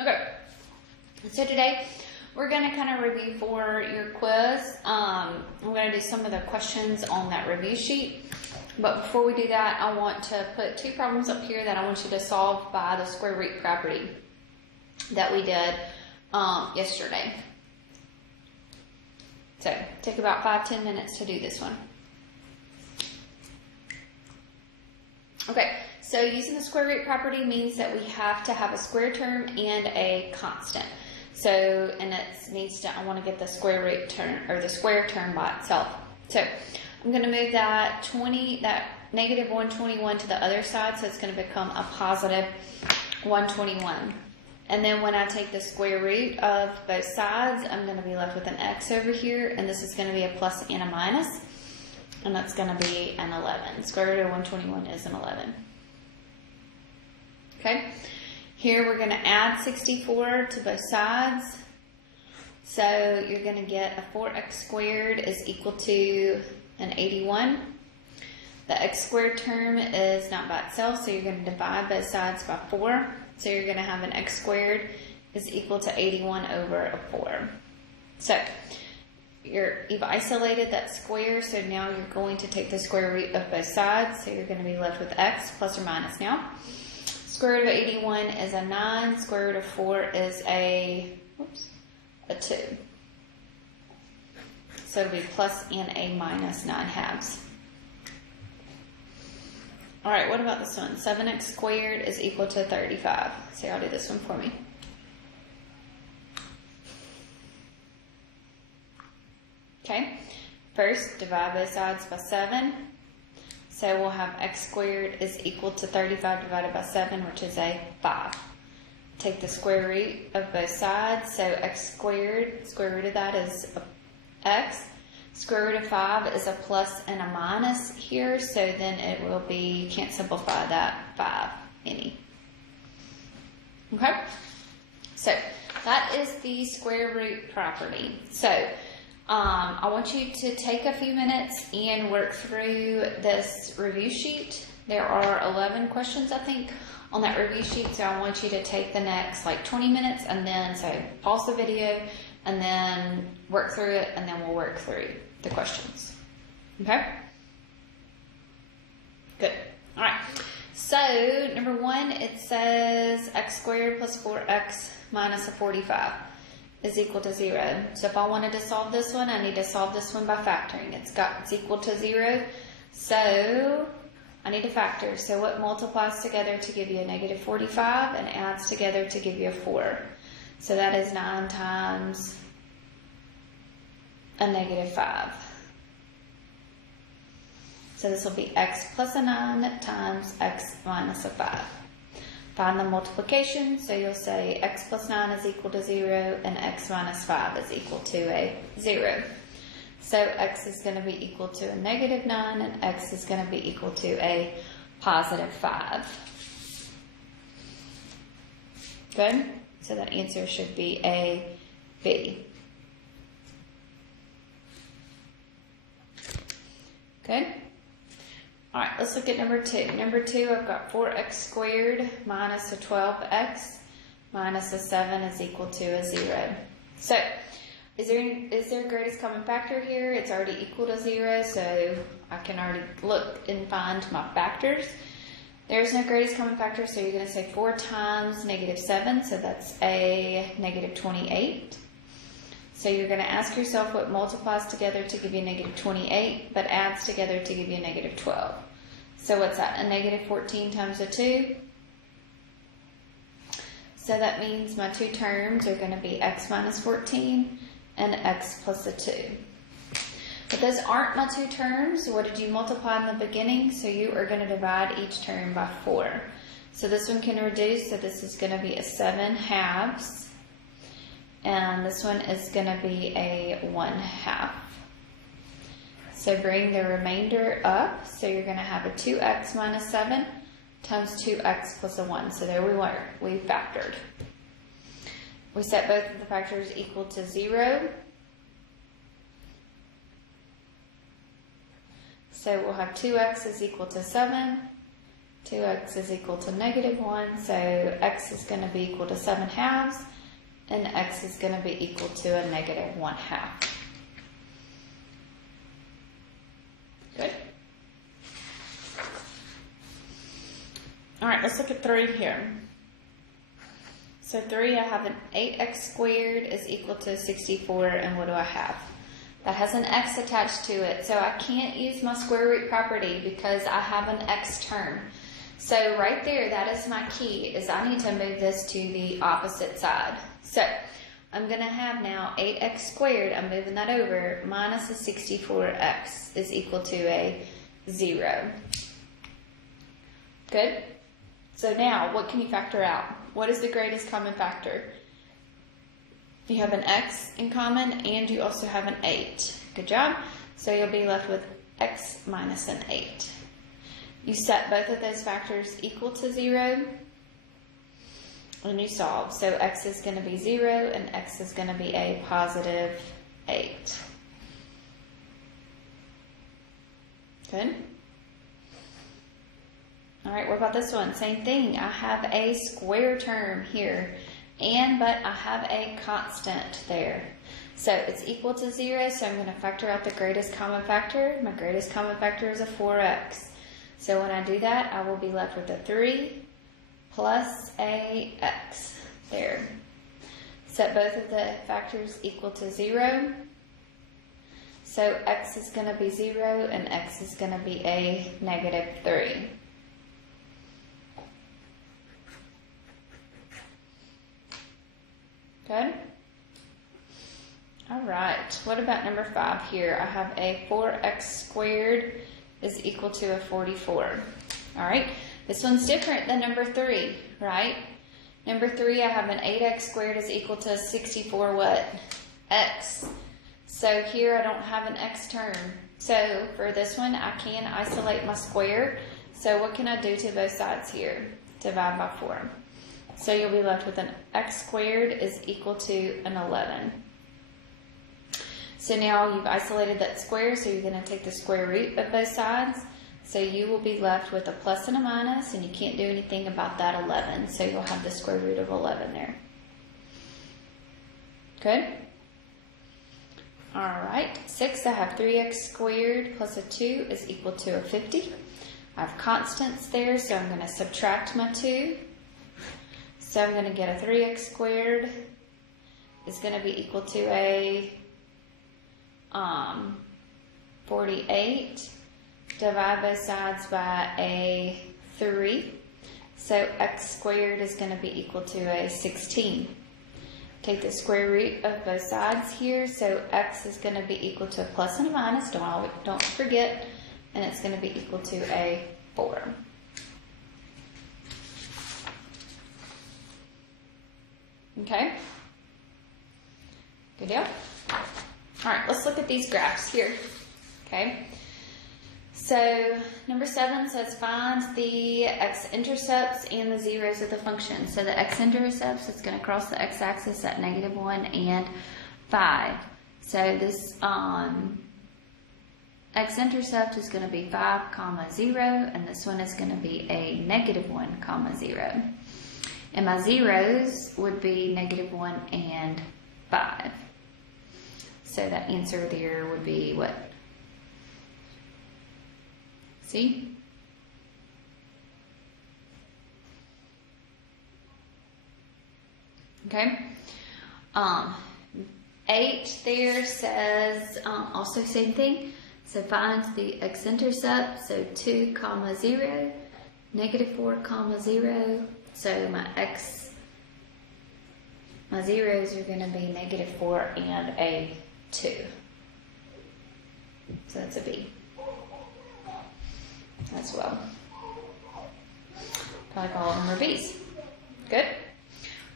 Okay, so today we're going to kind of review for your quiz. I'm going to do some of the questions on that review sheet. But before we do that, I want to put two problems up here that I want you to solve by the square root property that we did yesterday. So take about 5-10 minutes to do this one. Okay, so using the square root property means that we have to have a square term and a constant. So, and it needs to, I want to get the square root term, or the square term by itself. So I'm going to move that negative 121 to the other side, so it's going to become a positive 121. And then when I take the square root of both sides, I'm going to be left with an x over here, and this is going to be a plus and a minus, and that's going to be an 11. Square root of 121 is an 11. Okay, here we're going to add 64 to both sides. So you're going to get a 4x squared is equal to an 81. The x squared term is not by itself, so you're going to divide both sides by 4. So you're going to have an x squared is equal to 81 over a 4. So you've isolated that square, so now you're going to take the square root of both sides. So you're going to be left with x plus or minus now. Square root of 81 is a 9. Square root of 4 is a 2. So it'll be plus and a minus 9 halves. All right, what about this one? 7x squared is equal to 35. So y'all do this one for me. Okay, first divide both sides by 7. So we'll have x squared is equal to 35 divided by 7, which is a 5. Take the square root of both sides. So x squared, square root of that is x. Square root of 5 is a plus and a minus here, so then it will be, you can't simplify that 5 any. Okay? So that is the square root property. So I want you to take a few minutes and work through this review sheet. There are 11 questions, I think, on that review sheet, so I want you to take the next like 20 minutes and then, so pause the video and then work through it, and then we'll work through the questions. Okay? Good. All right. So, number 1, it says x squared plus 4x minus a 45 is equal to 0. So if I wanted to solve this one, I need to solve this one by factoring. It's equal to 0. So I need to factor. So what multiplies together to give you a negative 45 and adds together to give you a 4? So that is 9 times a negative 5. So this will be x plus a 9 times x minus a 5. Find the multiplication, so you'll say x plus 9 is equal to 0 and x minus 5 is equal to a 0. So x is going to be equal to a negative 9 and x is going to be equal to a positive 5. Good? So that answer should be A, B. Good? All right, let's look at number 2. Number 2, I've got 4x squared minus a 12x minus a 7 is equal to a 0. So, is there a greatest common factor here? It's already equal to 0, so I can already look and find my factors. There's no greatest common factor, so you're going to say 4 times negative 7, so that's a negative 28. So you're going to ask yourself what multiplies together to give you a negative 28, but adds together to give you a negative 12. So what's that? A negative 14 times a 2. So that means my two terms are going to be x minus 14 and x plus a 2. But those aren't my two terms. What did you multiply in the beginning? So you are going to divide each term by 4. So this one can reduce, so this is going to be a 7 halves. And this one is going to be a 1/2. So bring the remainder up. So you're going to have a 2x minus 7 times 2x plus a 1. So there we were. We factored. We set both of the factors equal to 0. So we'll have 2x is equal to 7. 2x is equal to -1, so x is going to be equal to 7/2, and x is going to be equal to a -1/2. Good. All right, let's look at 3 here. So 3, I have an 8x squared is equal to 64, and what do I have? That has an x attached to it, so I can't use my square root property because I have an x term. So right there, that is my key, is I need to move this to the opposite side. So I'm going to have now 8x squared, I'm moving that over, minus a 64x is equal to a 0. Good? So now, what can you factor out? What is the greatest common factor? You have an x in common, and you also have an 8. Good job. So you'll be left with x minus an 8. You set both of those factors equal to 0, and you solve. So x is going to be 0, and x is going to be a positive 8. Good. All right, what about this one? Same thing. I have a square term here, but I have a constant there. So it's equal to 0, so I'm going to factor out the greatest common factor. My greatest common factor is a 4x. So when I do that, I will be left with a 3 plus a x there. Set both of the factors equal to 0. So x is going to be 0, and x is going to be a -3. Good? All right, what about number 5 here? I have a 4x squared is equal to a 44. All right, this one's different than number 3, right? Number 3, I have an 8x squared is equal to 64 what? X. So here I don't have an x term. So for this one, I can isolate my square. So what can I do to both sides here? Divide by 4. So you'll be left with an x squared is equal to an 11. So now you've isolated that square, so you're going to take the square root of both sides. So you will be left with a plus and a minus, and you can't do anything about that 11. So you'll have the square root of 11 there. Good? All right, 6, I have 3x squared plus a 2 is equal to a 50. I have constants there, so I'm going to subtract my 2. So I'm going to get a 3x squared is going to be equal to a 48. Divide both sides by a 3. So x squared is going to be equal to a 16. Take the square root of both sides here. So x is going to be equal to a plus and a minus. Don't forget. And it's going to be equal to a 4. Okay? Good deal? All right, let's look at these graphs here. Okay? So, number 7 says find the x-intercepts and the zeros of the function. So the x-intercepts is going to cross the x-axis at -1 and 5. So this x-intercept is going to be 5, 0, and this one is going to be a -1, 0. And my zeros would be -1 and 5. So that answer there would be what? See? Okay. 8 there says also same thing. So find the x-intercept. So 2, 0, -4, 0. So my zeros are going to be -4 and a 2. So that's a B as well. Probably all of them are B's. Good.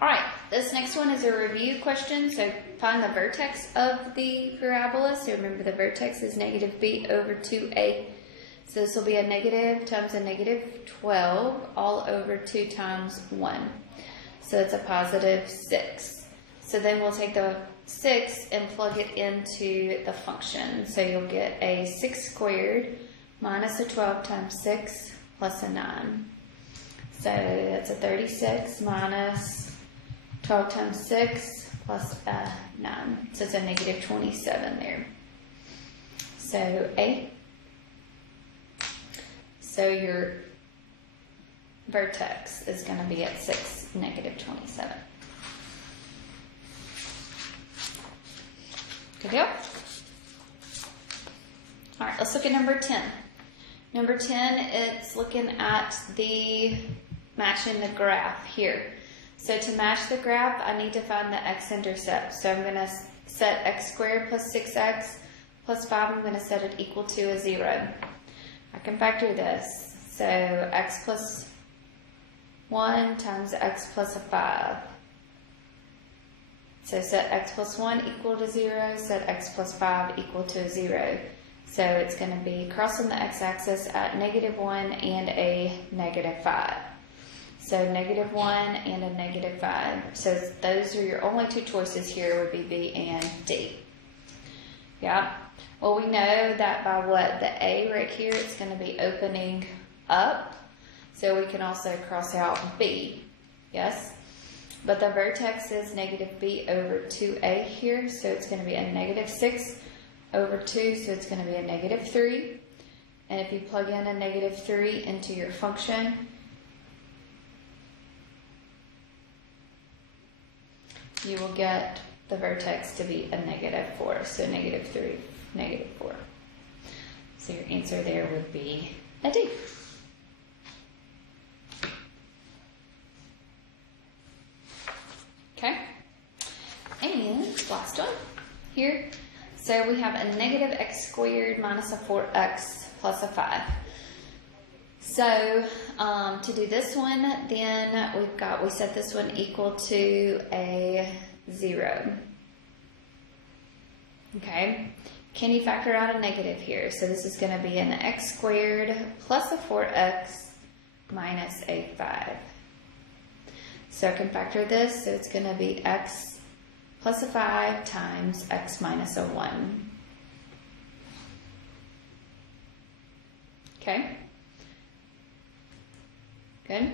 All right, this next one is a review question. So find the vertex of the parabola. So remember the vertex is -b over 2a. So this will be a negative times a -12 all over 2 times 1. So it's a positive 6. So then we'll take the 6 and plug it into the function. So you'll get a 6 squared minus a 12 times 6 plus a 9. So that's a 36 minus 12 times 6 plus 9. So it's a negative 27 there. So A. So your vertex is going to be at 6, negative 27. Good deal? All right, let's look at number 10. Number 10, it's looking at the matching the graph here. So to match the graph, I need to find the x-intercept. So I'm going to set x squared plus 6x plus 5, I'm going to set it equal to a 0. I can factor this. So x plus 1 times x plus a 5. So set x plus 1 equal to 0, set x plus 5 equal to a 0. So it's going to be crossing the x-axis at negative 1 and a negative 5. So negative 1 and a negative 5. So those are your only two choices here would be B and D. Yeah. Well, we know that by what? The A right here, it's going to be opening up. So we can also cross out B. Yes? But the vertex is negative B over 2A here. So it's going to be a negative 6 over 2. So it's going to be a negative 3. And if you plug in a negative 3 into your function, you will get the vertex to be a negative 4. So negative 3, negative 4. So your answer there would be a D. Okay, and last one here. So we have a negative x squared minus a 4x plus a 5. So to do this one, then we set this one equal to a 0. Okay, can you factor out a negative here? So this is going to be an x squared plus a 4x minus a 5. So I can factor this, so it's going to be x plus a 5 times x minus a 1. Okay? Good?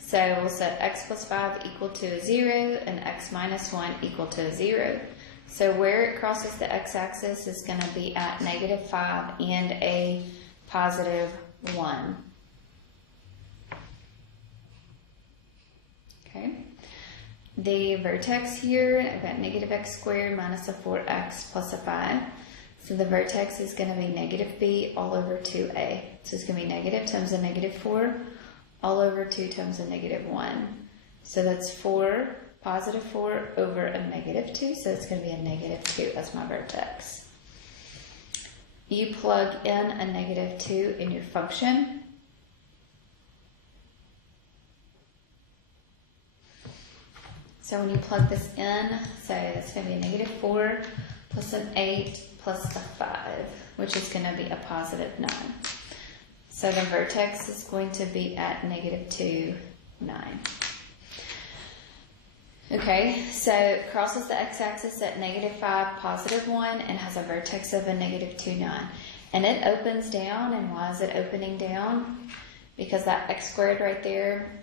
So we'll set x plus 5 equal to a 0 and x minus 1 equal to a 0. So where it crosses the x-axis is going to be at negative 5 and a positive 1. Okay. The vertex here, I've got negative x squared minus a 4x plus a 5. So the vertex is going to be negative b all over 2a. So it's going to be negative times a negative 4 all over 2 times a negative 1. So that's 4, positive 4 over a negative 2. So it's going to be a negative 2 as my vertex. You plug in a negative 2 in your function. So when you plug this in, so it's going to be a negative 4 plus an 8 plus a 5, which is going to be a positive 9. So the vertex is going to be at negative 2, 9. Okay, so it crosses the x-axis at negative 5, positive 1, and has a vertex of a negative 2, 9. And it opens down, and why is it opening down? Because that x squared right there,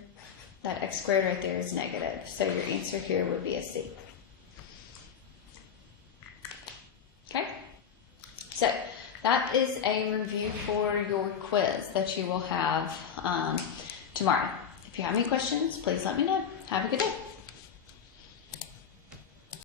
that x squared right there is negative. So your answer here would be a C. Okay? So that is a review for your quiz that you will have tomorrow. If you have any questions, please let me know. Have a good day.